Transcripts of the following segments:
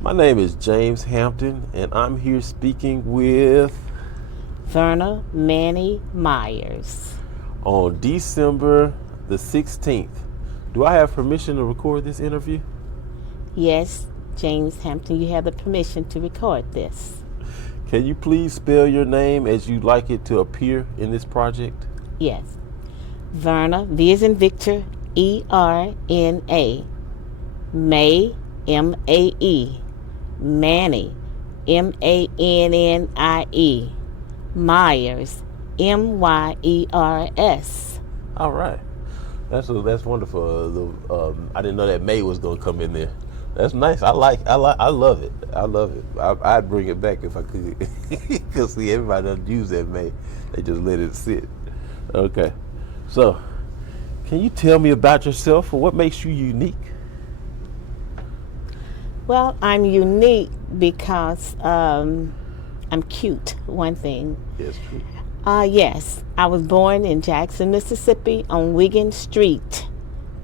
My name is James Hampton, and I'm here speaking with Verna Mannie Myers. on December the 16th. Do I have permission to record this interview? Yes, James Hampton, you have the permission to record this. Can you please spell your name as you'd like it to appear in this project? Yes. Verna, V as in Victor, E-R-N-A. May, M-A-E. Mannie, M-A-N-N-I-E. Myers, M-Y-E-R-S. All right. That's wonderful. I didn't know that May was going to come in there. That's nice. I love it. I love it. I'd bring it back if I could. Because see, everybody doesn't use that May. They just let it sit. Okay. So, can you tell me about yourself or what makes you unique? Well, I'm unique because I'm cute, one thing. Yes, true. Yes, I was born in Jackson, Mississippi on Wiggin Street,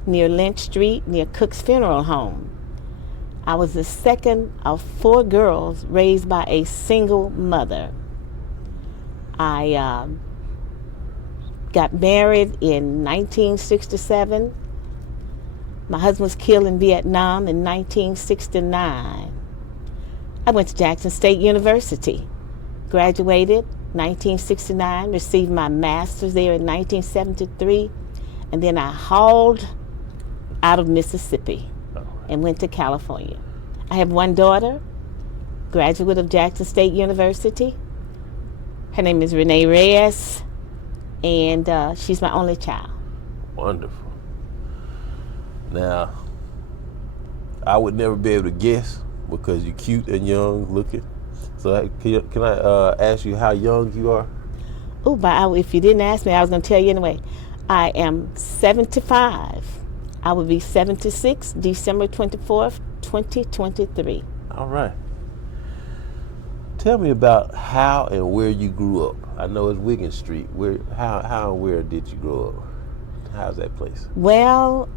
near Lynch Street, near Cook's Funeral Home. I was the second of 4 girls raised by a single mother. I got married in 1967. My husband was killed in Vietnam in 1969. I went to Jackson State University, graduated 1969, received my master's there in 1973, and then I hauled out of Mississippi and went to California. I have one daughter, graduate of Jackson State University. Her name is Renee Reyes, and she's my only child. Wonderful. Now, I would never be able to guess because you're cute and young looking. So can I ask you how young you are? Oh, but if you didn't ask me, I was going to tell you anyway. I am 75. I will be 76 December 24th, 2023. All right. Tell me about how and where you grew up. I know it's Wiggin Street. How and where did you grow up? How's that place? Well,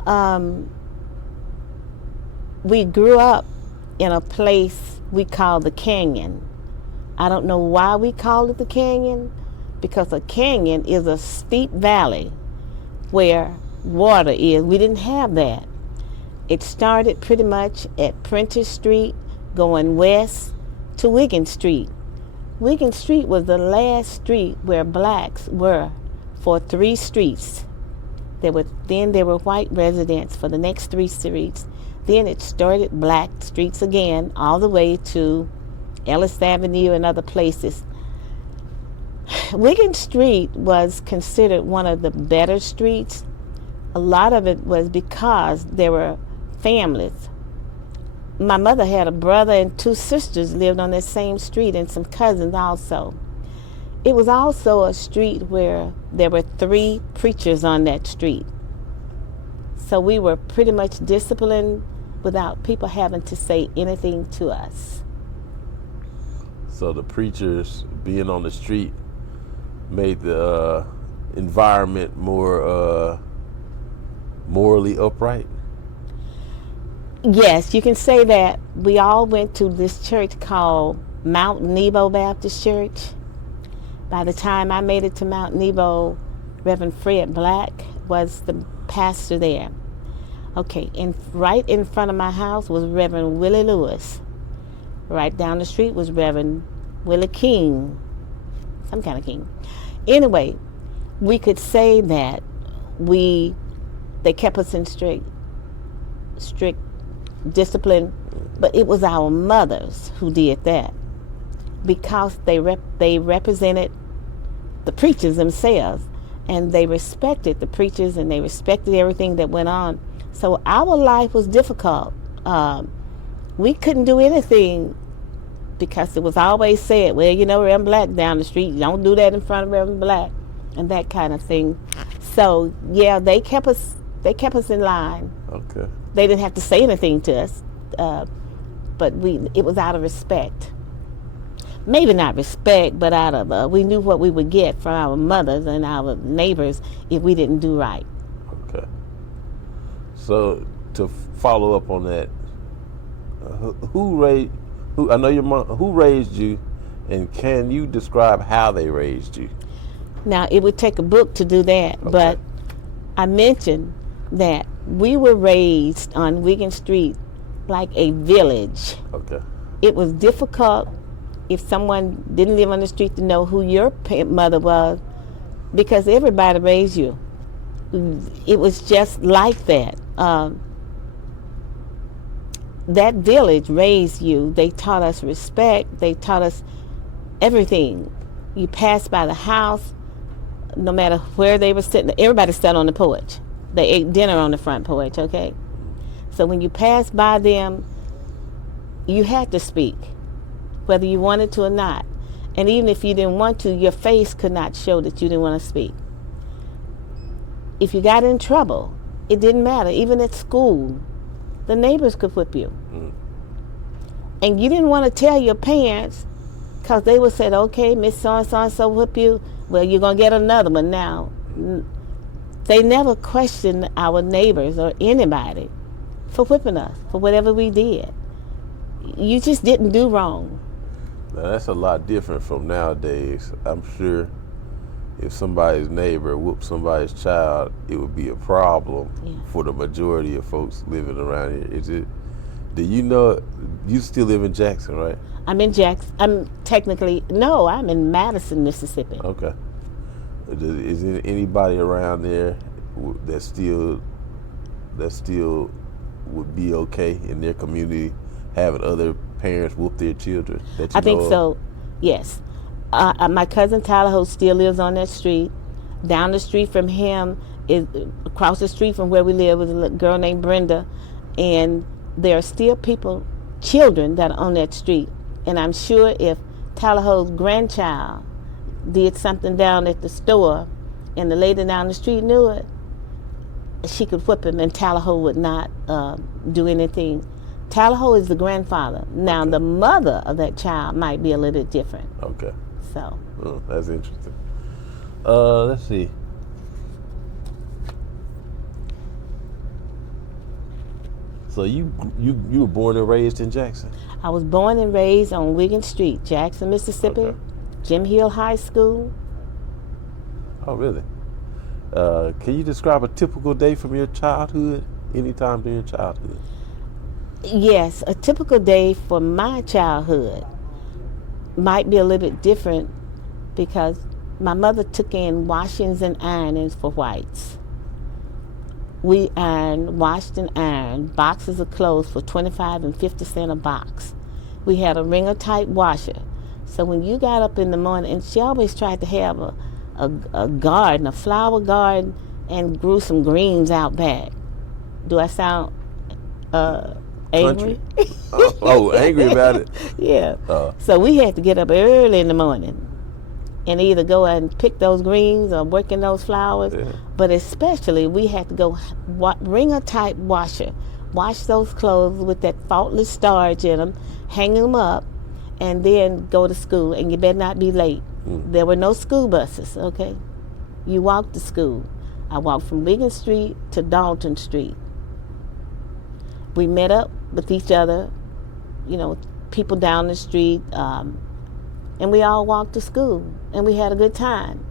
we grew up in a place we call the Canyon. I don't know why we call it the Canyon, because a canyon is a steep valley where water is. We didn't have that. It started pretty much at Prentice Street, going west to Wiggin Street. Wiggin Street was the last street where blacks were for 3 streets. There were white residents for the next 3 streets. Then it started black streets again, all the way to Ellis Avenue and other places. Wiggin Street was considered one of the better streets. A lot of it was because there were families. My mother had a brother and 2 sisters lived on that same street, and some cousins also. It was also a street where there were 3 preachers on that street. So we were pretty much disciplined without people having to say anything to us. So the preachers being on the street made the environment more morally upright? Yes, you can say that. We all went to this church called Mount Nebo Baptist Church. By the time I made it to Mount Nebo, Reverend Fred Black was the pastor there. Okay, and right in front of my house was Reverend Willie Lewis. Right down the street was Reverend Willie King, some kind of king. Anyway, we could say that they kept us in strict discipline, but it was our mothers who did that, because they represented the preachers themselves, and they respected the preachers and they respected everything that went on. So our life was difficult. We couldn't do anything because it was always said, well, you know, Reverend Black down the street, you don't do that in front of Reverend Black, and that kind of thing. So yeah, they kept us in line. Okay. They didn't have to say anything to us, but it was out of respect. Maybe not respect, but out of we knew what we would get from our mothers and our neighbors if we didn't do right. Okay. So to follow up on that, who raised? Who I know your mom. Who raised you, and can you describe how they raised you? Now, it would take a book to do that, Okay. but I mentioned that we were raised on Wigan Street like a village. Okay. It was difficult if someone didn't live on the street to know who your mother was, because everybody raised you. It was just like that. That village raised you. They taught us respect. They taught us everything. You passed by the house, no matter where they were sitting. Everybody sat on the porch. They ate dinner on the front porch, okay? So when you passed by them, you had to speak, whether you wanted to or not. And even if you didn't want to, your face could not show that you didn't want to speak. If you got in trouble, it didn't matter. Even at school, the neighbors could whip you. And you didn't want to tell your parents, because they would say, okay, Miss So-and-so whip you, well, you're going to get another one now. They never questioned our neighbors or anybody for whipping us, for whatever we did. You just didn't do wrong. Now, that's a lot different from nowadays. I'm sure if somebody's neighbor whooped somebody's child, it would be a problem for the majority of folks living around here. Is it? Do you know, you still live in Jackson, right? I'm in Jackson. I'm in Madison, Mississippi. Okay. Is there anybody around there that still would be okay in their community having other parents whoop their children? That you I think know of? so, yes. My cousin Tyler still lives on that street. Down the street from him, is across the street from where we live, was a little girl named Brenda. And there are still children that are on that street. And I'm sure if Tyler's grandchild did something down at the store and the lady down the street knew it, she could whip him and Tyler would not do anything. Tyler is the grandfather. Now, the mother of that child might be a little bit different. Okay. So. Oh, that's interesting. Let's see. So you were born and raised in Jackson? I was born and raised on Wigan Street, Jackson, Mississippi, Okay. Jim Hill High School. Oh, really? Can you describe a typical day from your childhood, anytime during your childhood? Yes, a typical day for my childhood might be a little bit different because my mother took in washings and ironings for whites. We washed and ironed boxes of clothes for 25 and 50 cents a box. We had a wringer type washer. So when you got up in the morning, and she always tried to have a garden, a flower garden, and grew some greens out back. Do I sound angry? Angry about it? Yeah. So we had to get up early in the morning and either go and pick those greens or work in those flowers. Yeah. But especially we had to go wringer type washer, wash those clothes with that faultless starch in them, hang them up, and then go to school. And you better not be late. There were no school buses, okay? You walked to school. I walked from Wigan Street to Dalton Street. We met up with each other, people down the street, and we all walked to school, and we had a good time.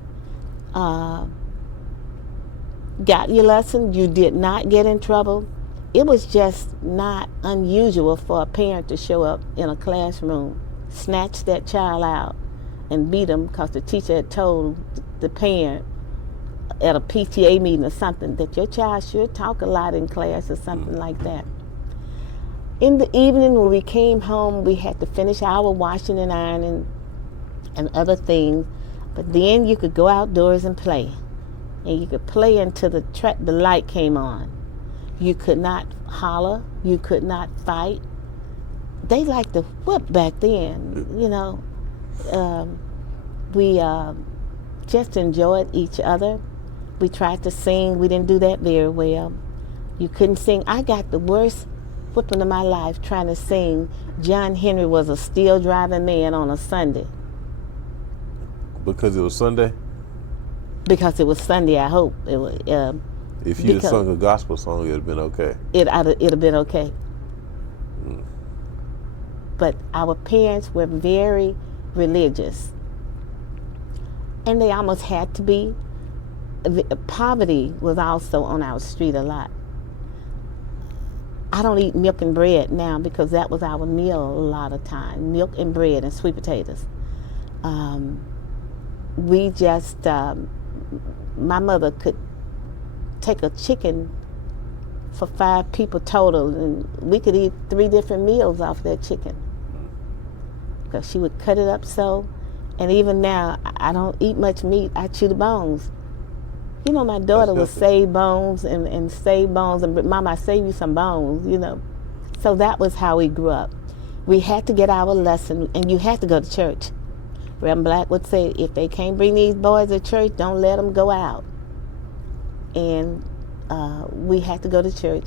Got your lesson, you did not get in trouble. It was just not unusual for a parent to show up in a classroom, snatch that child out, and beat them because the teacher had told the parent at a PTA meeting or something that your child should talk a lot in class or something like that. In the evening when we came home, we had to finish our washing and ironing and other things, but then you could go outdoors and play. And you could play until the light came on. You could not holler, you could not fight. They liked to whip back then, We just enjoyed each other. We tried to sing, we didn't do that very well. You couldn't sing. I got the worst whipping of my life trying to sing John Henry Was a Still Driving Man on a Sunday. Because it was Sunday? Because it was Sunday, I hope. It was, if you had sung a gospel song, it would have been okay. It'd have been okay. But our parents were very religious. And they almost had to be. Poverty was also on our street a lot. I don't eat milk and bread now because that was our meal a lot of time. Milk and bread and sweet potatoes. We just, my mother could take a chicken for 5 people total, and we could eat 3 different meals off that chicken. Because she would cut it up so, and even now, I don't eat much meat, I chew the bones. You know, my daughter would save bones and save bones, and Mama, I save you some bones, you know. So that was how we grew up. We had to get our lesson, and you had to go to church. Reverend Black would say, if they can't bring these boys to church, don't let them go out. And we had to go to church.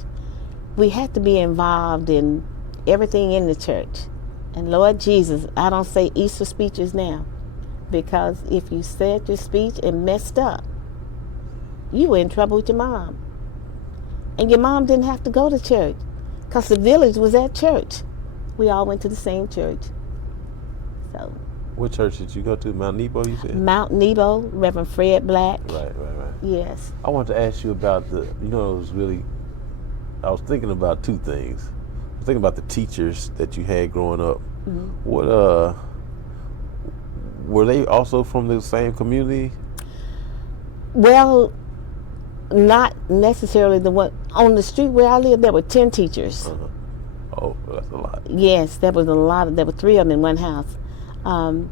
We had to be involved in everything in the church. And Lord Jesus, I don't say Easter speeches now, because if you said your speech and messed up, you were in trouble with your mom. And your mom didn't have to go to church, because the village was at church. We all went to the same church. So. What church did you go to? Mount Nebo, you said? Mount Nebo, Reverend Fred Black. Right. Yes. I wanted to ask you about I was thinking about 2 things. I was thinking about the teachers that you had growing up. Mm-hmm. What, were they also from the same community? Well, not necessarily the one. On the street where I lived, there were 10 teachers. Uh-huh. Oh, that's a lot. Yes, there was a lot. There were 3 of them in one house. None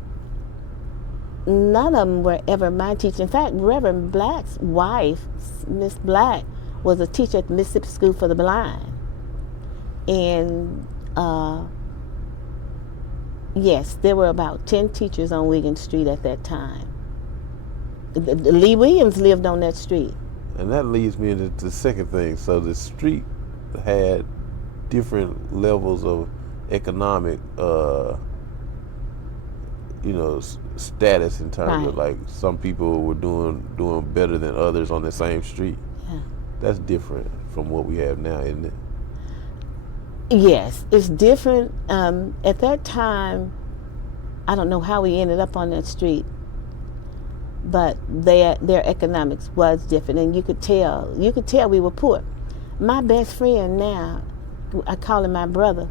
of them were ever my teacher. In fact, Reverend Black's wife, Miss Black, was a teacher at the Mississippi School for the Blind. And yes, there were about 10 teachers on Wiggin Street at that time. Lee Williams lived on that street. And that leads me into the second thing. So the street had different levels of economic status in terms of, like, some people were doing better than others on the same street. Yeah. That's different from what we have now, isn't it? Yes, it's different. At that time, I don't know how we ended up on that street, but their economics was different, and you could tell we were poor. My best friend now, I call him my brother.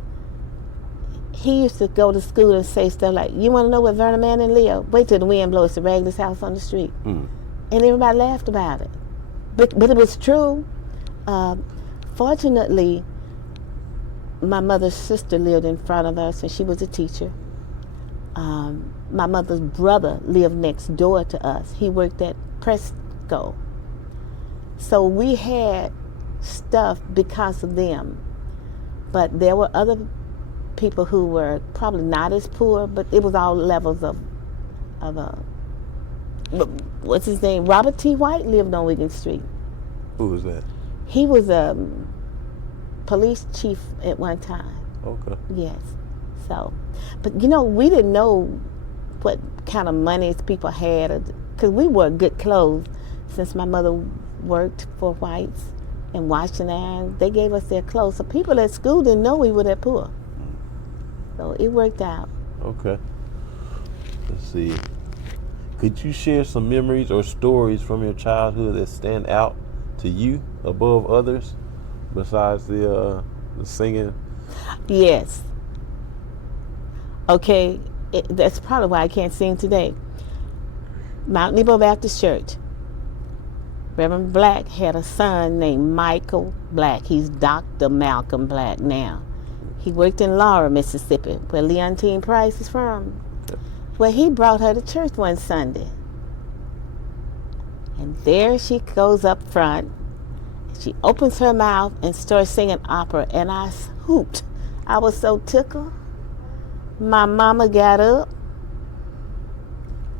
He used to go to school and say stuff like, "You want to know what Verna, Mannie, and Leo? Wait till the wind blows the Ragley's house on the street." And everybody laughed about it. But it was true. Fortunately, my mother's sister lived in front of us, and she was a teacher. My mother's brother lived next door to us. He worked at Presco. So we had stuff because of them. But there were other people who were probably not as poor, but it was all levels of what's his name? Robert T. White lived on Wiggin Street. Who was that? He was a police chief at one time. Okay. Yes. So, but we didn't know what kind of monies people had, because we wore good clothes. Since my mother worked for Whites and washed and ironed, they gave us their clothes. So people at school didn't know we were that poor. So it worked out. Okay. Let's see. Could you share some memories or stories from your childhood that stand out to you above others, besides the singing? Yes. Okay, that's probably why I can't sing today. Mount Nebo Baptist Church. Reverend Black had a son named Michael Black. He's Dr. Malcolm Black now. He worked in Laura, Mississippi, where Leontine Price is from. Okay. Well, he brought her to church one Sunday. And there she goes up front. She opens her mouth and starts singing opera, and I hooped. I was so tickled. My mama got up,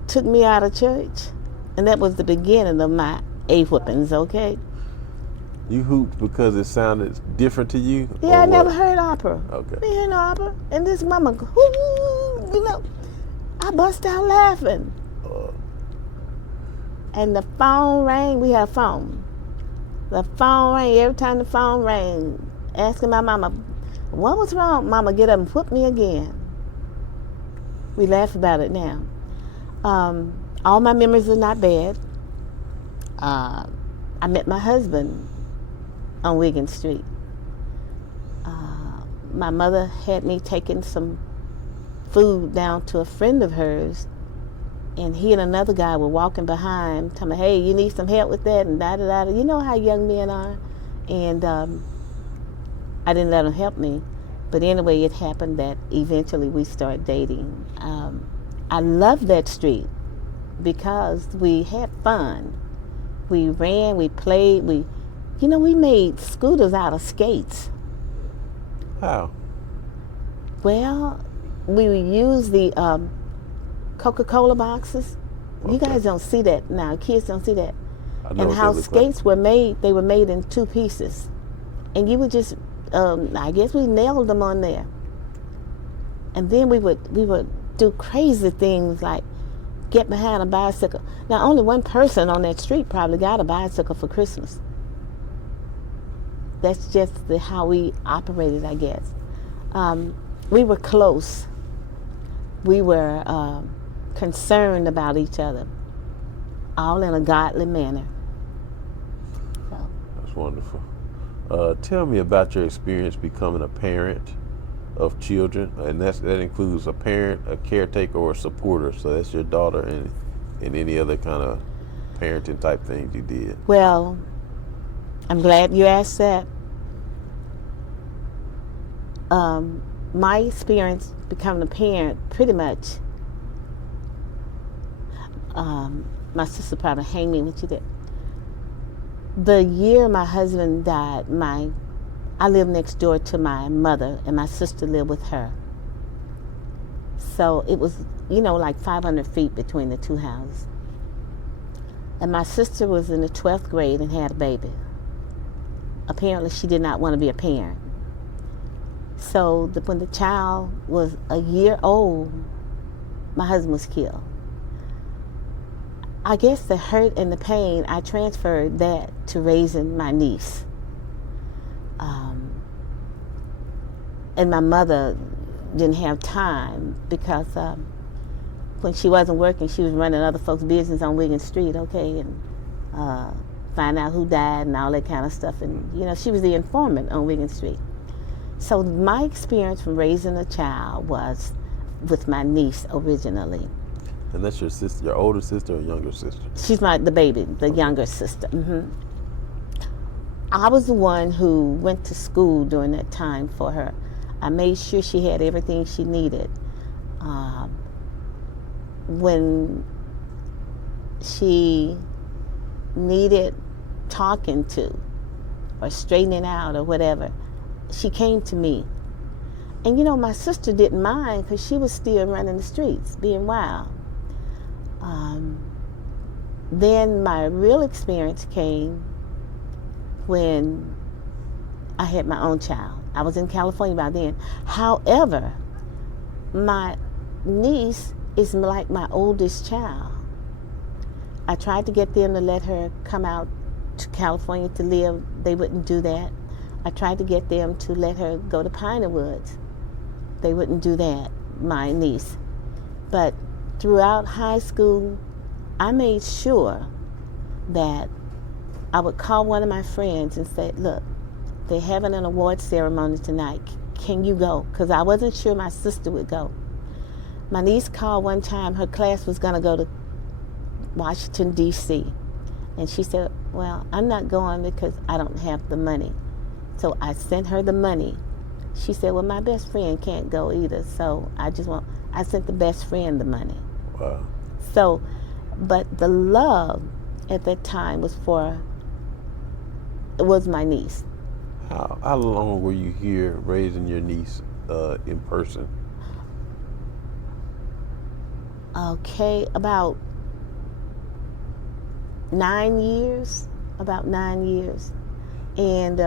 took me out of church, and that was the beginning of my whoopings, okay? You hooped because it sounded different to you? Yeah, I never heard opera. Okay. I didn't hear no opera. And this mama, I bust out laughing. And the phone rang. We had a phone. The phone rang. Every time the phone rang, asking my mama, what was wrong? Mama get up and whoop me again. We laugh about it now. All my memories are not bad. I met my husband on Wigan Street. My mother had me taking some food down to a friend of hers, and he and another guy were walking behind, telling me, hey, you need some help with that, and da-da-da. You know how young men are. And I didn't let him help me. But anyway, it happened that eventually we started dating. I loved that street because we had fun. We ran, we played, we made scooters out of skates. How? Well, we would use the Coca-Cola boxes. Okay. You guys don't see that now. Kids don't see that. I know And what how they look skates were made, they were made in 2 pieces. And you would just, I guess we nailed them on there. And then we would do crazy things like get behind a bicycle. Now, only one person on that street probably got a bicycle for Christmas. That's just how we operated, I guess. We were close. We were concerned about each other, all in a godly manner. So. That's wonderful. Tell me about your experience becoming a parent of children, and that includes a parent, a caretaker, or a supporter. So that's your daughter and any other kind of parenting type things you did. Well, I'm glad you asked that. My experience becoming a parent, pretty much, my sister probably hang me when she did. The year my husband died, I lived next door to my mother, and my sister lived with her. So it was, like 500 feet between the two houses. And my sister was in the 12th grade and had a baby. Apparently, she did not want to be a parent. So when the child was a year old, my husband was killed. I guess the hurt and the pain, I transferred that to raising my niece. And my mother didn't have time because when she wasn't working, she was running other folks' business on Wigan Street, okay, and find out who died and all that kind of stuff. And, she was the informant on Wigan Street. So my experience from raising a child was with my niece originally. And that's your sister, your older sister or younger sister? She's the baby, the younger sister. Mm-hmm. I was the one who went to school during that time for her. I made sure she had everything she needed. When she needed talking to or straightening out or whatever, she came to me. And my sister didn't mind because she was still running the streets, being wild. Then my real experience came when I had my own child. I was in California by then. However, my niece is like my oldest child. I tried to get them to let her come out to California to live. They wouldn't do that. I tried to get them to let her go to Piney Woods. They wouldn't do that, my niece. But throughout high school, I made sure that I would call one of my friends and say, look, they're having an award ceremony tonight. Can you go? Because I wasn't sure my sister would go. My niece called one time. Her class was going to go to Washington, D.C. And she said, well, I'm not going because I don't have the money. So I sent her the money. She said, well, my best friend can't go either. So I sent the best friend the money. Wow. So, but the love at that time was my niece. How long were you here raising your niece in person? Okay, about 9 years. About 9 years. And,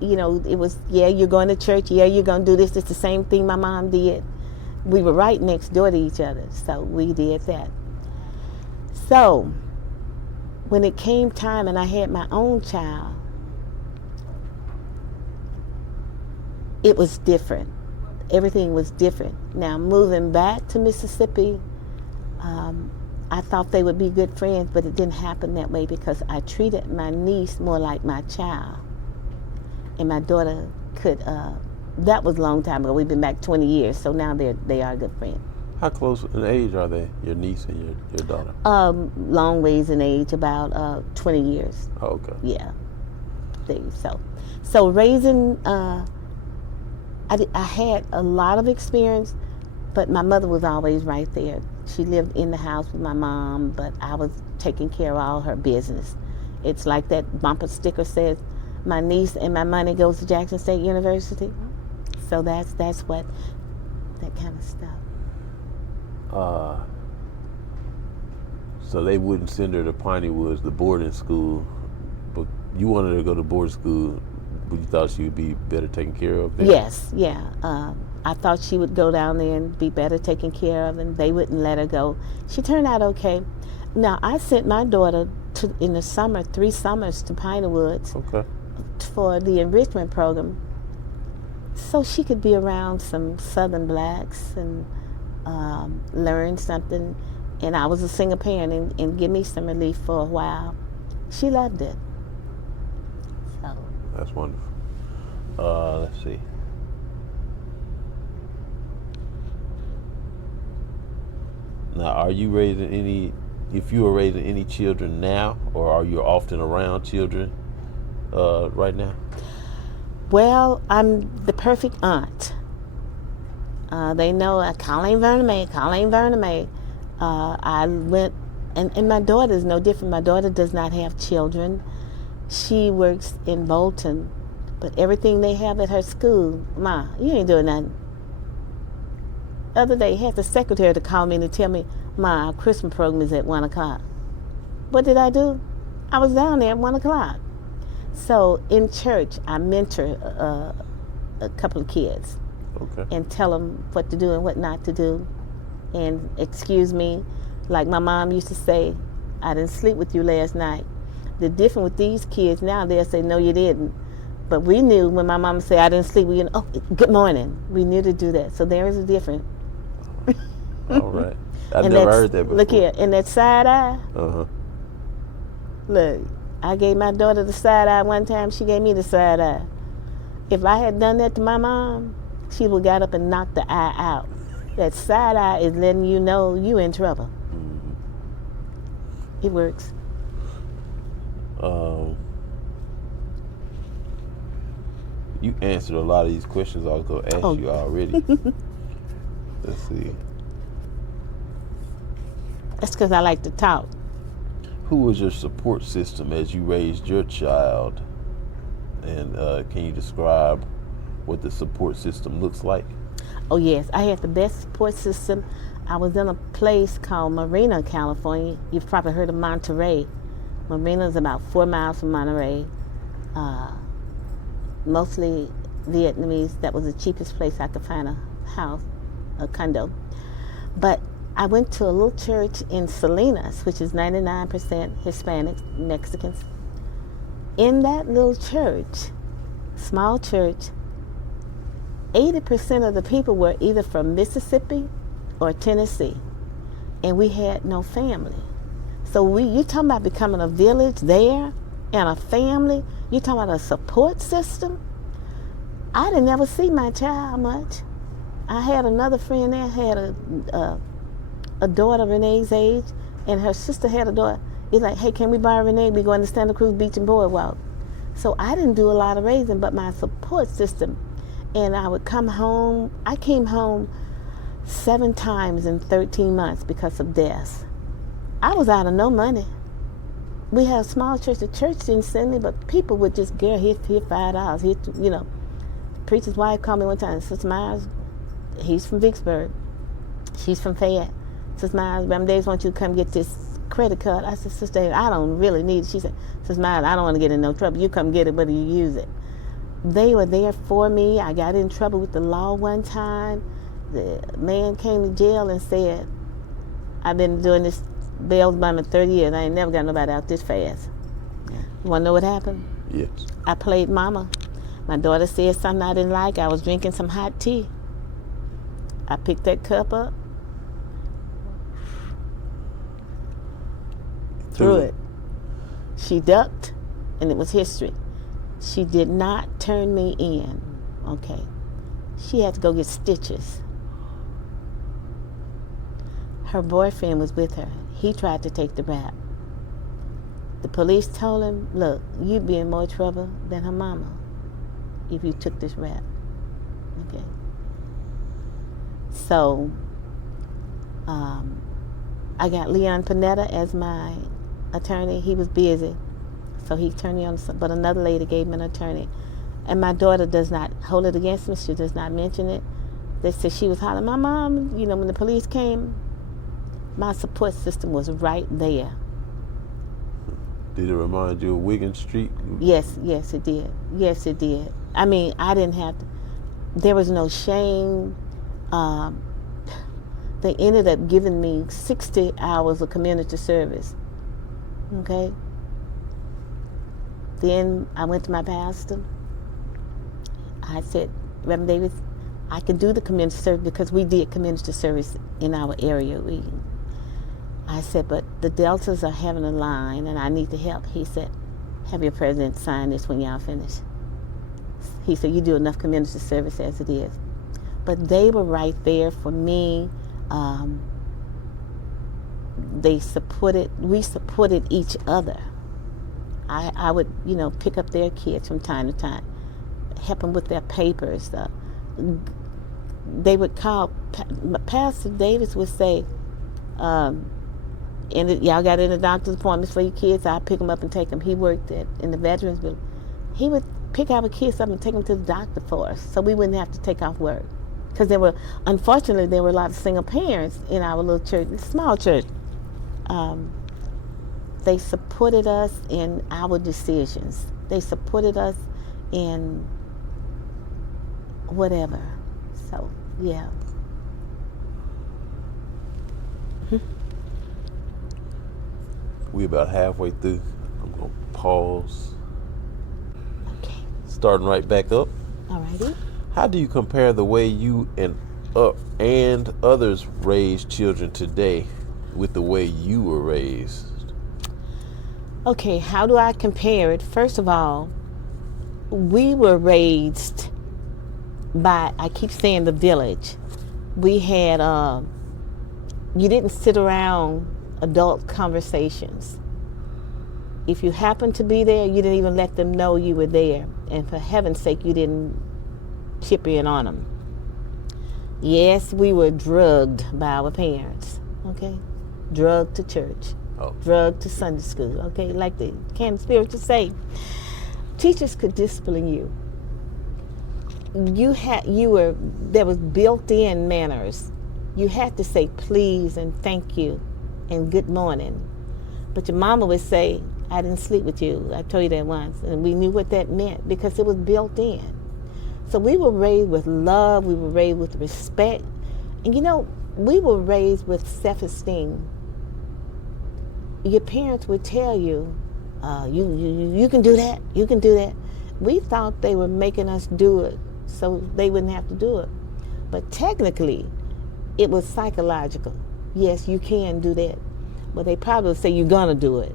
it was, you're going to church. You're going to do this. It's the same thing my mom did. We were right next door to each other, so we did that. So, when it came time and I had my own child, it was different. everything was different. Now, moving back to Mississippi, I thought they would be good friends, but it didn't happen that way because I treated my niece more like my child. And my daughter could, that was a long time ago. We've been back 20 years, so now they are good friends. How close in age are they, your niece and your daughter? Long ways in age, about 20 years. Oh, okay. Yeah. So raising, I had a lot of experience, but my mother was always right there. She lived in the house with my mom, but I was taking care of all her business. It's like that bumper sticker says, my niece and my money goes to Jackson State University. So that's what, that kind of stuff. So they wouldn't send her to Piney Woods, the boarding school, but you wanted her to go to boarding school, but you thought she would be better taken care of there? Yes, yeah. I thought she would go down there and be better taken care of, and they wouldn't let her go. She turned out okay. Now, I sent my daughter in the summer, 3 summers to Piney Woods for the enrichment program, so she could be around some Southern blacks and learn something. And I was a single parent and give me some relief for a while. She loved it. So that's wonderful. Let's see. Now, are you raising any, if you are raising any children now, or are you often around children right now? Well, I'm the perfect aunt. They know Colleen Verna May. I went, and my daughter is no different. My daughter does not have children. She works in Bolton, but everything they have at her school, Ma, you ain't doing nothing. The other day, I had the secretary to call me to tell me, Ma, our Christmas program is at 1 o'clock. What did I do? I was down there at 1 o'clock. So in church, I mentor a couple of kids and tell them what to do and what not to do. And excuse me, like my mom used to say, I didn't sleep with you last night. The difference with these kids now, they'll say, no, you didn't. But we knew when my mom said, I didn't sleep with you, oh, good morning. We knew to do that. So there is a difference. All right. I've never heard that before. Look here, and that side eye. Look, I gave my daughter the side eye one time. She gave me the side eye. If I had done that to my mom, she would have got up and knocked the eye out. That side eye is letting you know you in trouble. It works. You answered a lot of these questions I was going to ask you already. Let's see. That's because I like to talk. Who was your support system as you raised your child? And can you describe what the support system looks like? Oh, yes. I had the best support system. I was in a place called Marina, California. You've probably heard of Monterey. Marina is about 4 miles from Monterey. Mostly Vietnamese. That was the cheapest place I could find a house, a condo. But I went to a little church in Salinas, which is 99% Hispanics, Mexicans. In that little church, small church, 80% of the people were either from Mississippi or Tennessee, and we had no family. So you talking about becoming a village there and a family, you talking about a support system? I didn't ever see my child much. I had another friend there, had a daughter Renee's age, and her sister had a daughter. It's like, hey, can we borrow Renee? We going to Santa Cruz Beach and Boardwalk. So I didn't do a lot of raising, but my support system. And I would come home. I came home 7 times in 13 months because of deaths. I was out of no money. We had a small church. The church didn't send me, but people would just, girl, here $5. Here, you know. Preacher's wife called me one time. Sister Myers, he's from Vicksburg. She's from Fayette. Sister Myers, them days want you to come get this credit card. I said, Sister, I don't really need it. She said, Sister Myers, I don't want to get in no trouble. You come get it, whether you use it. They were there for me. I got in trouble with the law one time. The man came to jail and said, I've been doing this bail bondsman 30 years. I ain't never got nobody out this fast. You want to know what happened? Yes. I played mama. My daughter said something I didn't like. I was drinking some hot tea. I picked that cup up, threw it. She ducked, and it was history. She did not turn me in, okay? She had to go get stitches. Her boyfriend was with her. He tried to take the rap. The police told him, look, you'd be in more trouble than her mama if you took this rap, okay? So, I got Leon Panetta as my attorney. He was busy, so he turned me on, but another lady gave me an attorney. And my daughter does not hold it against me. She does not mention it. They said she was hollering, my mom, when the police came, my support system was right there. Did it remind you of Wigan Street? Yes, it did. Yes, it did. I mean, I didn't have to, there was no shame. They ended up giving me 60 hours of community service, okay? Then I went to my pastor. I said, Reverend Davis, I can do the community service because we did community service in our area. I said, but the Deltas are having a line and I need the help. He said, have your president sign this when y'all finish. He said, you do enough community service as it is. But they were right there for me. We supported each other. I would, pick up their kids from time to time, help them with their papers. They would call, Pastor Davis would say, y'all got any doctor's appointments for your kids? I'll pick them up and take them. He worked in the Veterans Building. He would pick our kids up and take them to the doctor for us so we wouldn't have to take off work. Because unfortunately, there were a lot of single parents in our little church, small church. They supported us in our decisions. They supported us in whatever. So, yeah. We're about halfway through. I'm going to pause. Okay. Starting right back up. All righty. How do you compare the way you and others raise children today with the way you were raised? Okay, how do I compare it? First of all, we were raised by, I keep saying, the village. We had, you didn't sit around adult conversations. If you happened to be there, you didn't even let them know you were there. And for heaven's sake, you didn't chip in on them. Yes, we were drugged by our parents, okay? Drugged to church, drugged to Sunday school, okay? Like the Canon Spiritual say, teachers could discipline you. There was built-in manners. You had to say please and thank you and good morning. But your mama would say, I didn't sleep with you. I told you that once. And we knew what that meant because it was built in. So we were raised with love. We were raised with respect. And we were raised with self-esteem. Your parents would tell you, you can do that. You can do that. We thought they were making us do it so they wouldn't have to do it. But technically, it was psychological. Yes, you can do that. But they probably would say you're going to do it.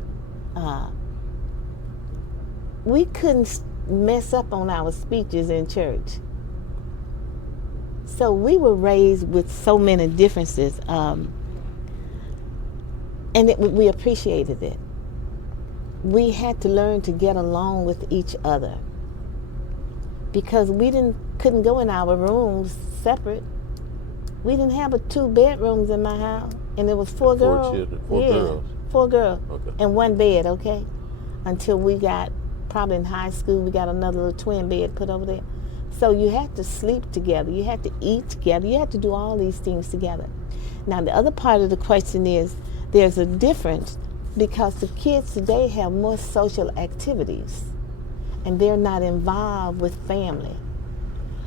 We couldn't mess up on our speeches in church. So we were raised with so many differences. And we appreciated it. We had to learn to get along with each other because we couldn't go in our rooms separate. We didn't have 2 bedrooms in my house, and there was 4 girls. 4 children, 4 girls. 4 girls, okay. And 1 bed, okay? Until we got, probably in high school, we got another little twin bed put over there. So you had to sleep together, you had to eat together, you had to do all these things together. Now the other part of the question is, there's a difference because the kids today have more social activities and they're not involved with family.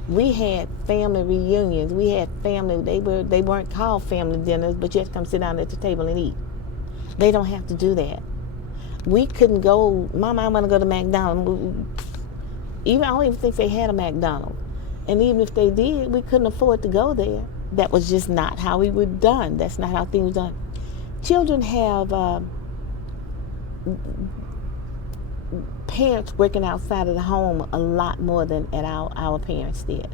We had family reunions. We had family, they weren't called family dinners, but you had to come sit down at the table and eat. They don't have to do that. We couldn't go, Mama, I want to go to McDonald's. I don't even think they had a McDonald's. And even if they did, we couldn't afford to go there that was just not how we were done. That's not how things were done. Children have parents working outside of the home a lot more than our parents did.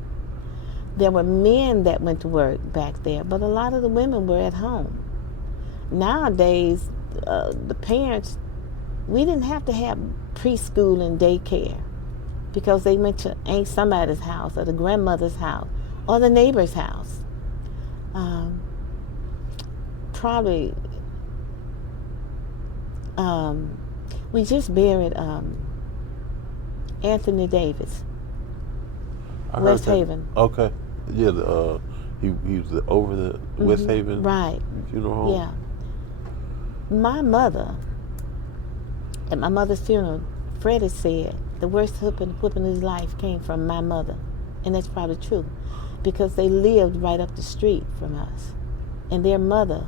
There were men that went to work back there, but a lot of the women were at home. Nowadays, the parents, we didn't have to have preschool and daycare because they went to Aunt somebody's house or the grandmother's house or the neighbor's house. Probably, we just buried Anthony Davis, West Haven. Okay. Yeah, he was over the West Haven Right. funeral home. Yeah. My mother, at my mother's funeral, Freddie said the worst whooping of his life came from my mother. And that's probably true because they lived right up the street from us. And their mother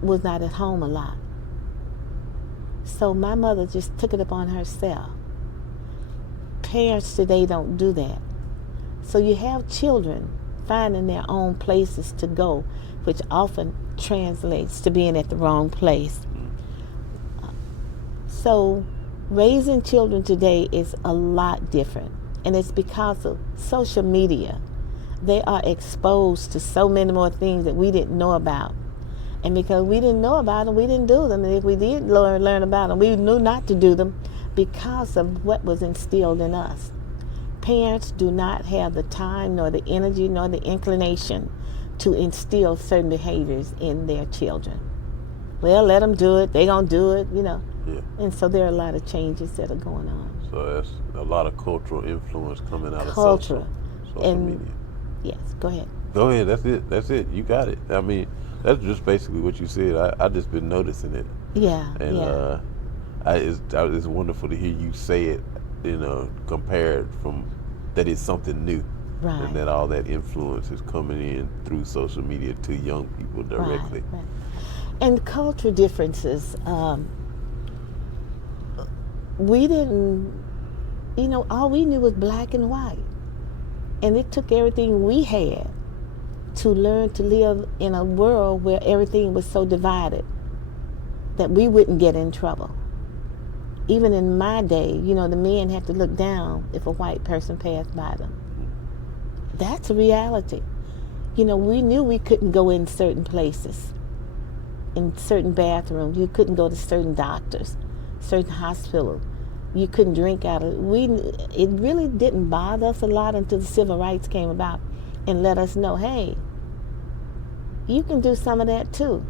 was not at home a lot. So my mother just took it upon herself. Parents today don't do that. So you have children finding their own places to go, which often translates to being at the wrong place. So raising children today is a lot different. And it's because of social media. They are exposed to so many more things that we didn't know about. And because we didn't know about them, we didn't do them. And if we did learn about them, we knew not to do them because of what was instilled in us. Parents do not have the time, nor the energy, nor the inclination to instill certain behaviors in their children. Well, let them do it. They're going to do it, you know. Yeah. And so there are a lot of changes that are going on. So that's a lot of cultural influence coming out of Cultural. social media. Yes, go ahead. Go ahead. That's it. You got it. I mean, that's just basically what you said. I just been noticing it. Yeah, And yeah. it's wonderful to hear you say it, you know, compared from that it's something new. Right. And that all that influence is coming in through social media to young people directly. Right. And cultural differences. We didn't, you know, all we knew was black and white. And it took everything we had to learn to live in a world where everything was so divided that we wouldn't get in trouble. Even in my day, you know, the men had to look down if a white person passed by them. That's a reality. You know, we knew we couldn't go in certain places, in certain bathrooms. You couldn't go to certain doctors, certain hospitals. You couldn't drink out of it. It really didn't bother us a lot until the civil rights came about and let us know, hey, you can do some of that too.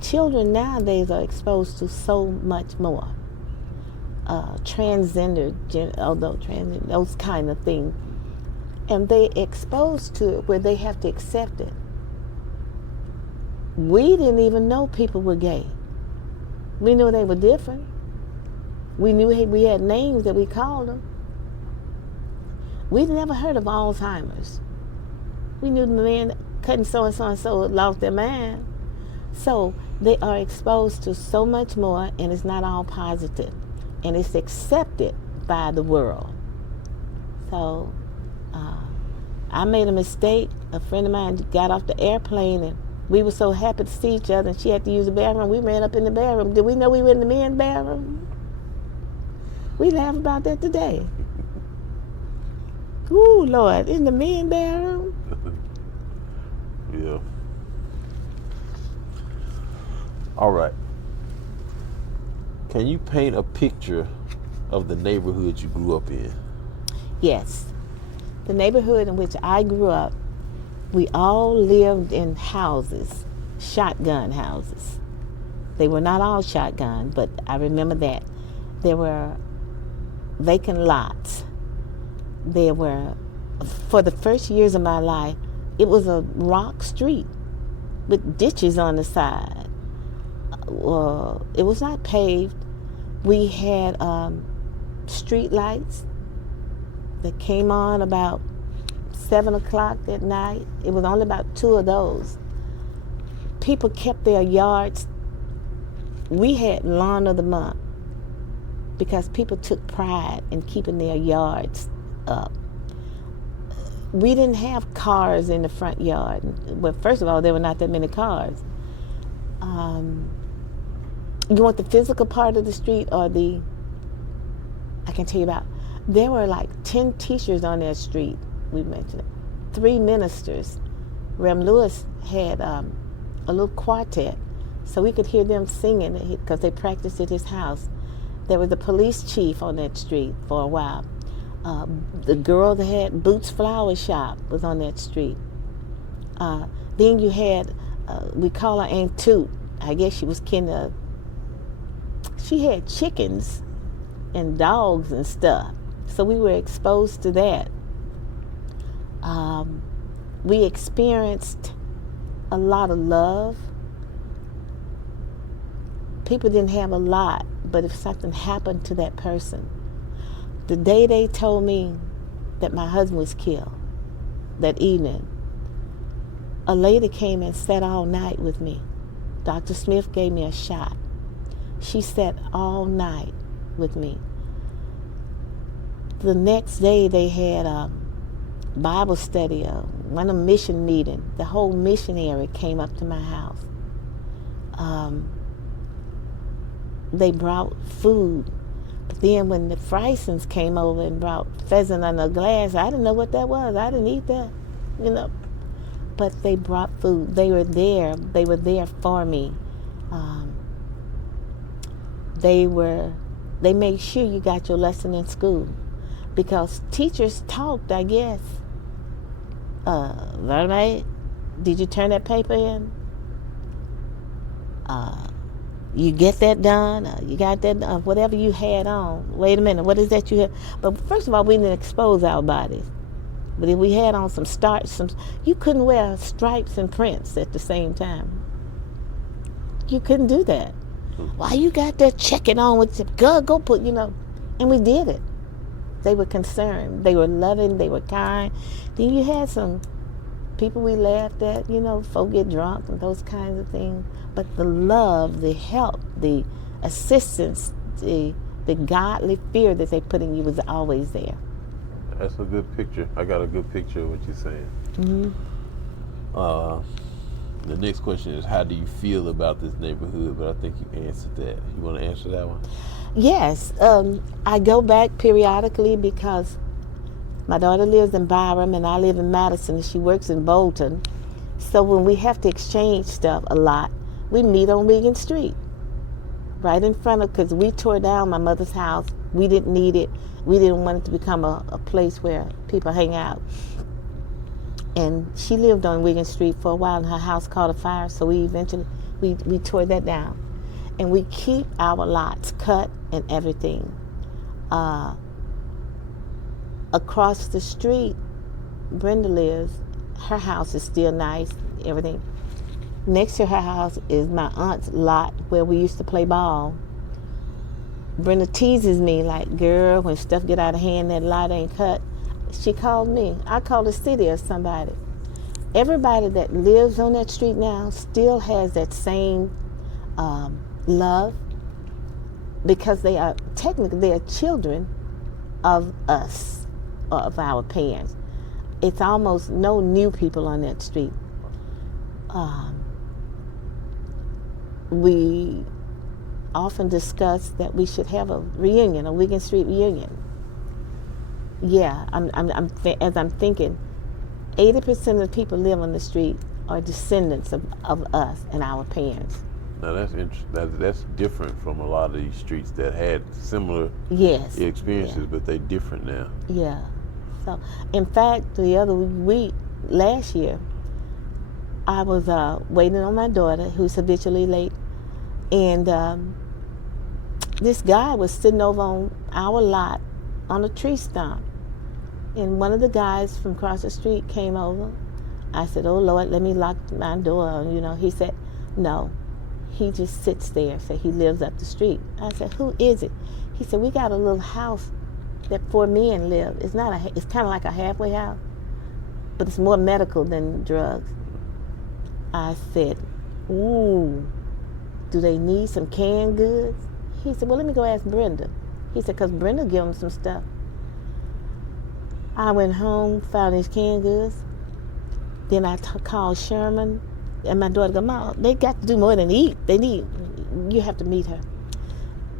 Children nowadays are exposed to so much more. Transgender, those kind of things. And they exposed to it where they have to accept it. We didn't even know people were gay. We knew they were different. We knew we had names that we called them. We'd never heard of Alzheimer's. We knew the man cutting so-and-so and so lost their mind. So they are exposed to so much more, and it's not all positive. And it's accepted by the world. So I made a mistake. A friend of mine got off the airplane, and we were so happy to see each other, and she had to use the bathroom. We ran up in the bathroom. Did we know we were in the men's bathroom? We laugh about that today. Ooh, Lord, in the men's bathroom? Yeah. All right. Can you paint a picture of the neighborhood you grew up in? Yes. The neighborhood in which I grew up, we all lived in houses, shotgun houses. They were not all shotgun, but I remember that. There were vacant lots. There were, for the first years of my life, it was a rock street with ditches on the side. It was not paved. We had street lights that came on about 7 o'clock at night. It was only about 2 of those. People kept their yards. We had lawn of the month because people took pride in keeping their yards up. we didn't have cars in the front yard. Well, first of all, there were not that many cars. You want the physical part of the street or I can tell you about, there were like 10 teachers on that street, we mentioned it. 3 ministers. Rem Lewis had a little quartet, so we could hear them singing because they practiced at his house. There was a police chief on that street for a while. The girl that had Boots Flower Shop was on that street. Then you had, we call her Aunt Toot. I guess she was she had chickens and dogs and stuff. So we were exposed to that. We experienced a lot of love. People didn't have a lot, but if something happened to that person, the day they told me that my husband was killed, that evening, a lady came and sat all night with me. Dr. Smith gave me a shot. She sat all night with me. The next day they had a Bible study, one of mission meeting. The whole missionary came up to my house. They brought food. But then when the Frysons came over and brought pheasant on a glass, I didn't know what that was. I didn't eat that, But they brought food. They were there. They were there for me. They made sure you got your lesson in school. Because teachers talked, I guess. Verna, did you turn that paper in? You get that done? You got that done? Whatever you had on. Wait a minute, what is that you had? But first of all, we didn't expose our bodies. But if we had on you couldn't wear stripes and prints at the same time. You couldn't do that. Why you got that checking on with your go put, and we did it. They were concerned. They were loving. They were kind. Then you had some people we laughed at, folk get drunk and those kinds of things. But the love, the help, the assistance, the godly fear that they put in you was always there. That's a good picture. I got a good picture of what you're saying. The next question is, how do you feel about this neighborhood? But I think you answered that. You want to answer that one? Yes. I go back periodically because my daughter lives in Byram and I live in Madison and she works in Bolton. So when we have to exchange stuff a lot, we meet on Wigan Street, right in front of, because we tore down my mother's house. We didn't need it. We didn't want it to become a place where people hang out. And she lived on Wigan Street for a while and her house caught a fire, so we eventually, we tore that down. And we keep our lots cut and everything. Across the street, Brenda lives. Her house is still nice, everything. Next to her house is my aunt's lot where we used to play ball. Brenda teases me like, girl, when stuff get out of hand, that lot ain't cut. She called me. I called the city or somebody. Everybody that lives on that street now still has that same love because they are children of us, or of our parents. It's almost no new people on that street. We often discuss that we should have a reunion, a Wigan Street reunion. Yeah, as I'm thinking, 80% of the people live on the street are descendants of us and our parents. Now that's interesting. That's different from a lot of these streets that had similar experiences, but they're different now. Yeah. So, in fact, the other week, last year, I was waiting on my daughter, who's habitually late, and this guy was sitting over on our lot on a tree stump. And one of the guys from across the street came over. I said, oh, Lord, let me lock my door. He said, no. He just sits there. So he lives up the street. I said, who is it? He said, we got a little house that 4 men live. It's kind of like a halfway house, but it's more medical than drugs. I said, ooh, do they need some canned goods? He said, well, let me go ask Brenda. He said, because Brenda give them some stuff. I went home, found these canned goods. Then I called Sherman, and my daughter go, Mom, they got to do more than eat. You have to meet her.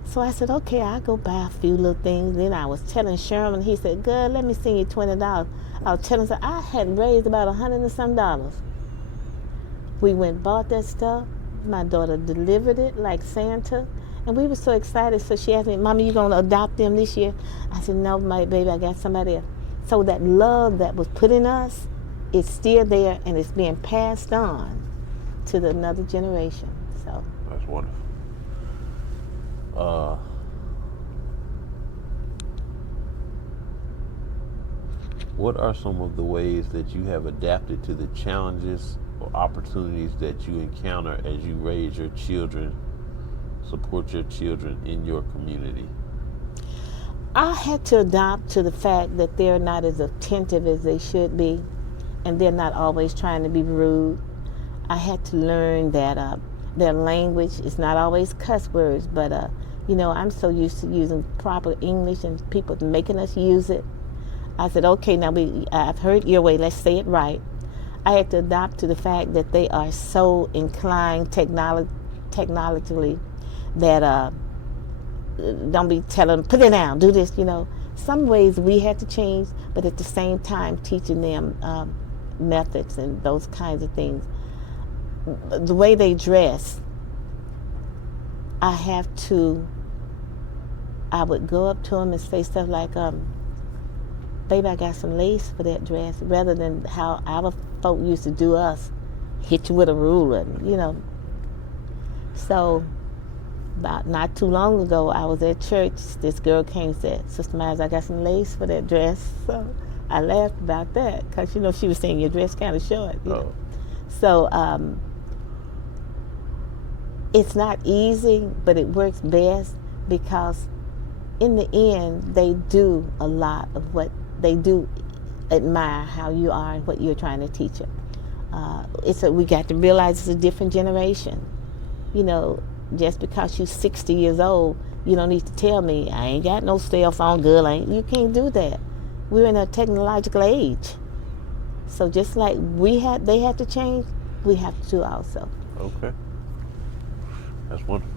So I said, okay, I'll go buy a few little things. Then I was telling Sherman, he said, girl, let me send you $20. I was telling him, I had raised about $100 and some. We went and bought that stuff. My daughter delivered it like Santa. And we were so excited. So she asked me, Mommy, you going to adopt them this year? I said, no, my baby, I got somebody else. So that love that was put in us is still there, and it's being passed on to the another generation. So that's wonderful. What are some of the ways that you have adapted to the challenges or opportunities that you encounter as you raise your children, support your children in your community? I had to adapt to the fact that they're not as attentive as they should be, and they're not always trying to be rude. I had to learn that their language is not always cuss words, but I'm so used to using proper English and people making us use it. I said, okay, now I've heard your way, let's say it right. I had to adapt to the fact that they are so inclined technologically that don't be telling them, put it down, do this, Some ways we had to change, but at the same time teaching them methods and those kinds of things. The way they dress, I would go up to them and say stuff like, baby, I got some lace for that dress, rather than how our folk used to do us, hit you with a ruler, So about not too long ago, I was at church. This girl came and said, Sister Myers, I got some lace for that dress. So I laughed about that because, she was saying your dress kind of short. So it's not easy, but it works best because in the end, they do a lot of what they do admire how you are and what you're trying to teach them. We got to realize it's a different generation. Just because you're 60 years old, you don't need to tell me, I ain't got no cell phone, girl. You can't do that. We're in a technological age. So just like they had to change, we have to also. Okay. That's wonderful.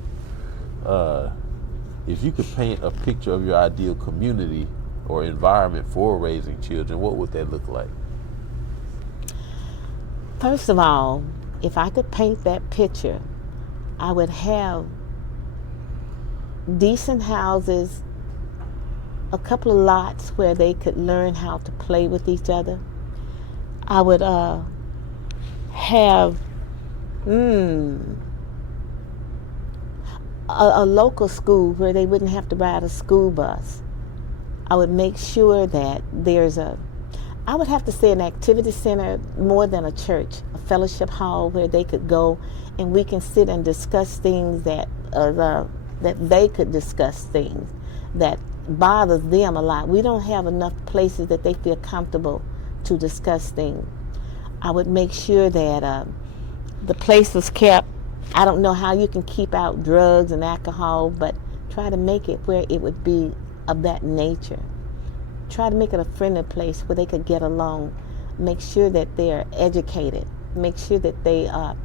If you could paint a picture of your ideal community or environment for raising children, what would that look like? First of all, if I could paint that picture, I would have decent houses, a couple of lots where they could learn how to play with each other. I would have a local school where they wouldn't have to ride a school bus. I would make sure that I would have to say an activity center more than a church, a fellowship hall where they could go and we can sit and discuss things that they could discuss things that bothers them a lot. We don't have enough places that they feel comfortable to discuss things. I would make sure that the place was kept. I don't know how you can keep out drugs and alcohol, but try to make it where it would be of that nature. Try to make it a friendly place where they could get along. Make sure that they are educated. Make sure that they are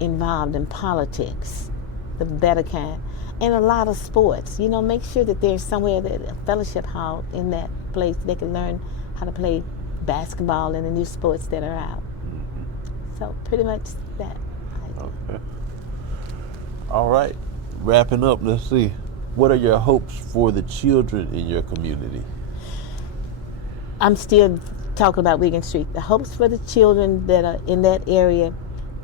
involved in politics, the better kind, and a lot of sports. Make sure that there's somewhere, a fellowship hall in that place they can learn how to play basketball and the new sports that are out. Mm-hmm. So pretty much that. Okay. All right. Wrapping up, let's see. What are your hopes for the children in your community? I'm still talking about Wigan Street. The hopes for the children that are in that area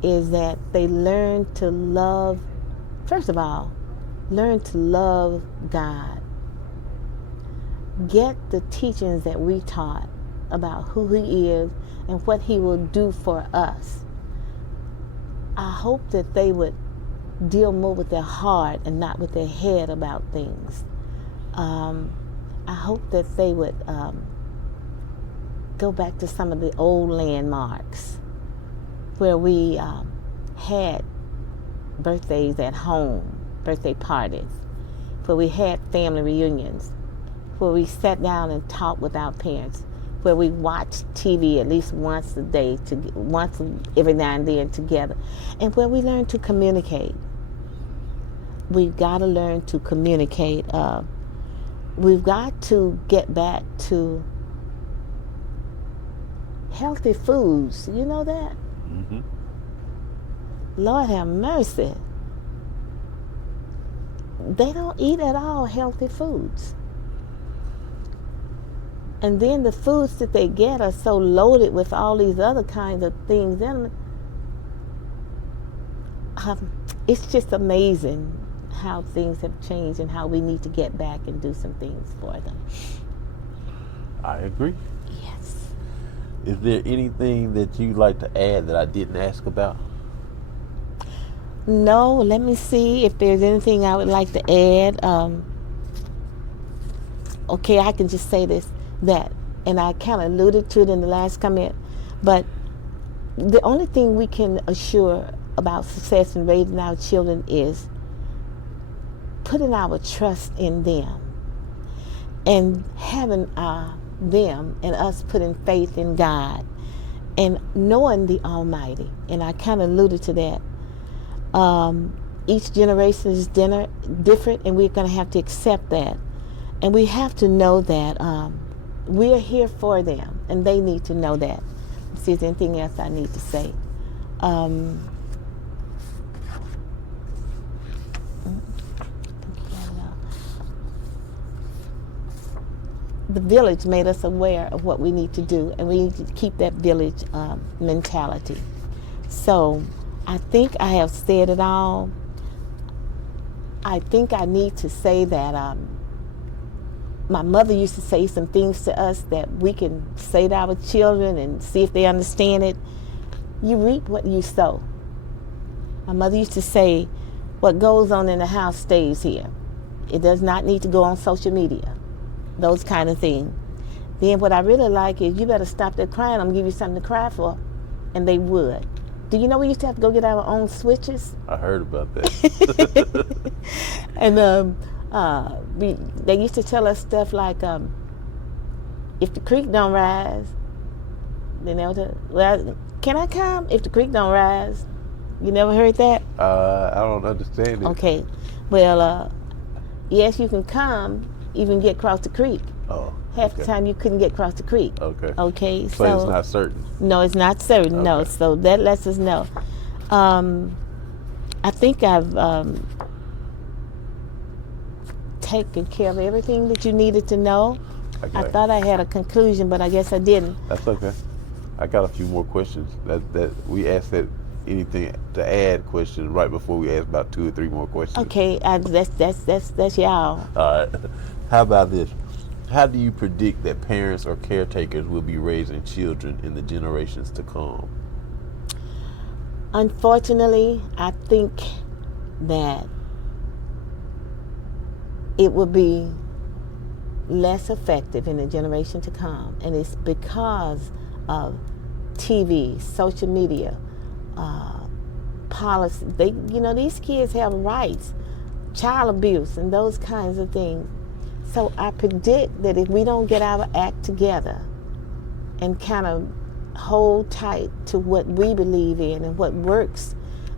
is that they learn to love, first of all, learn to love God. Get the teachings that we taught about who He is and what He will do for us. I hope that they would deal more with their heart and not with their head about things. I hope that they would go back to some of the old landmarks where we had birthdays at home, birthday parties, where we had family reunions, where we sat down and talked with our parents. where we watch TV at least once a day, once every now and then together, and where we learn to communicate. We've got to learn to communicate. We've got to get back to healthy foods. You know that? Mm-hmm. Lord have mercy. They don't eat at all healthy foods. And then the foods that they get are so loaded with all these other kinds of things in them. It's just amazing how things have changed and how we need to get back and do some things for them. I agree. Yes. Is there anything that you'd like to add that I didn't ask about? No, let me see if there's anything I would like to add. Okay, I can just say that, and I kind of alluded to it in the last comment, but the only thing we can assure about success in raising our children is putting our trust in them and having them and us putting faith in God and knowing the Almighty. And I kind of alluded to that. Each generation is different, and we're going to have to accept that. And we have to know that we're here for them, and they need to know that. Let's see if there's anything else I need to say. The village made us aware of what we need to do, and we need to keep that village mentality. So I think I have said it all. I think I need to say that my mother used to say some things to us that we can say to our children and see if they understand it. You reap what you sow. My mother used to say, what goes on in the house stays here. It does not need to go on social media. Those kind of things. Then what I really like is, you better stop that crying, I'm going to give you something to cry for. And they would. Do you know we used to have to go get our own switches? I heard about that. And they used to tell us stuff like, if the creek don't rise, then they'll tell, well, can I come if the creek don't rise? You never heard that? I don't understand it. Okay. Well, yes, you can come, even get across the creek. Oh. Half the time you couldn't get across the creek. Okay. Okay. So it's not certain. No, it's not certain. Okay. No. So that lets us know. I think I've taken care of everything that you needed to know. Okay. I thought I had a conclusion, but I guess I didn't. That's okay. I got a few more questions. That we asked that anything to add question right before we asked about 2 or 3 more questions. Okay. That's y'all. All right. How about this? How do you predict that parents or caretakers will be raising children in the generations to come? Unfortunately, I think that it will be less effective in the generation to come. And it's because of TV, social media, policy. These kids have rights, child abuse, and those kinds of things. So I predict that if we don't get our act together and kind of hold tight to what we believe in and what works,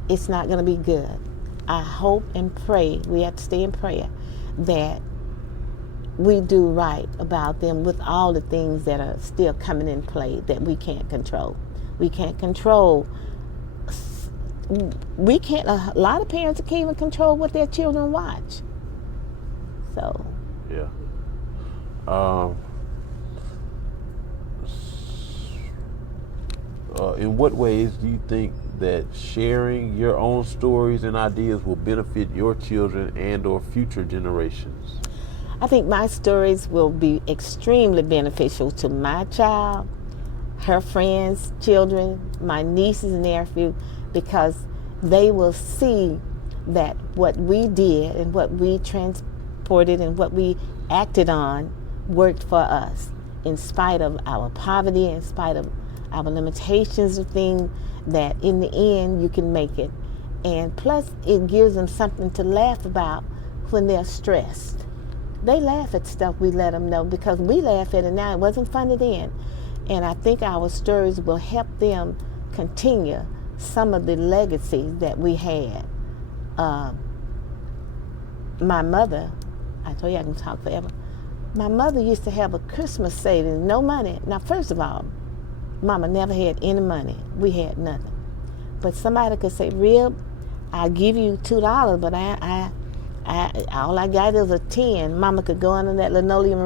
it's not going to be good. I hope and pray, we have to stay in prayer, that we do right about them with all the things that are still coming in play that we can't control. We can't control. A lot of parents can't even control what their children watch. So. Yeah. In what ways do you think that sharing your own stories and ideas will benefit your children and or future generations? I think my stories will be extremely beneficial to my child, her friends, children, my nieces and nephews, because they will see that what we did and what we transported and what we acted on worked for us, in spite of our poverty, in spite of our limitations of things, that in the end you can make it. And plus it gives them something to laugh about when they're stressed. They laugh at stuff we let them know because we laugh at it now. It wasn't funny then. And I think our stories will help them continue some of the legacies that we had. My mother, I told you I can talk forever. My mother used to have a Christmas savings, no money. Now, first of all, Mama never had any money. We had nothing. But somebody could say, Rib, I'll give you $2, but all I got is a 10. Mama could go under that linoleum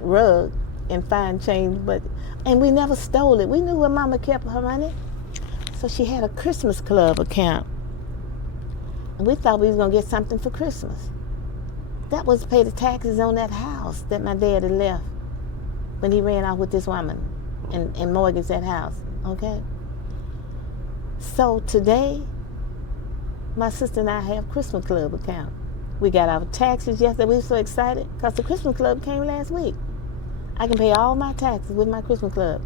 rug and find change, and we never stole it. We knew where Mama kept her money. So she had a Christmas club account. And we thought we was gonna get something for Christmas. That was to pay the taxes on that house that my dad had left when he ran off with this woman and mortgaged that house, okay? So today, my sister and I have Christmas club account. We got our taxes yesterday. We were so excited because the Christmas club came last week. I can pay all my taxes with my Christmas club.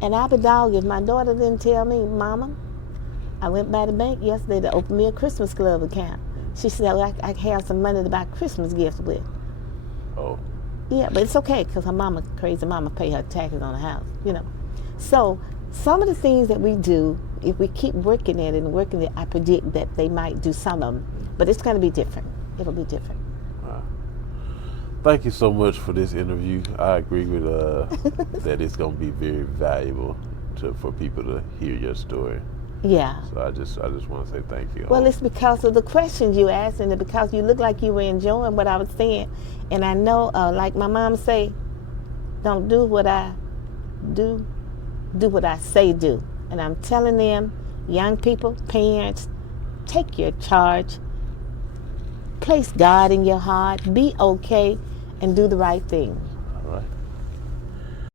And I'd be dogged if my daughter didn't tell me, Mama, I went by the bank yesterday to open me a Christmas club account. She said, well, I have some money to buy Christmas gifts with. Oh. Yeah, but it's okay because her mama, crazy mama, pay her taxes on the house, you know. So some of the things that we do, if we keep working at it and working it, I predict that they might do some of them. But it's going to be different. It'll be different. Wow. Thank you so much for this interview. I agree with that it's going to be very valuable for people to hear your story. Yeah. So I just want to say thank you. Well, it's because of the questions you asked and because you look like you were enjoying what I was saying. And I know, like my mom say, don't do what I do, do what I say do. And I'm telling them, young people, parents, take your charge. Place God in your heart. Be okay and do the right thing.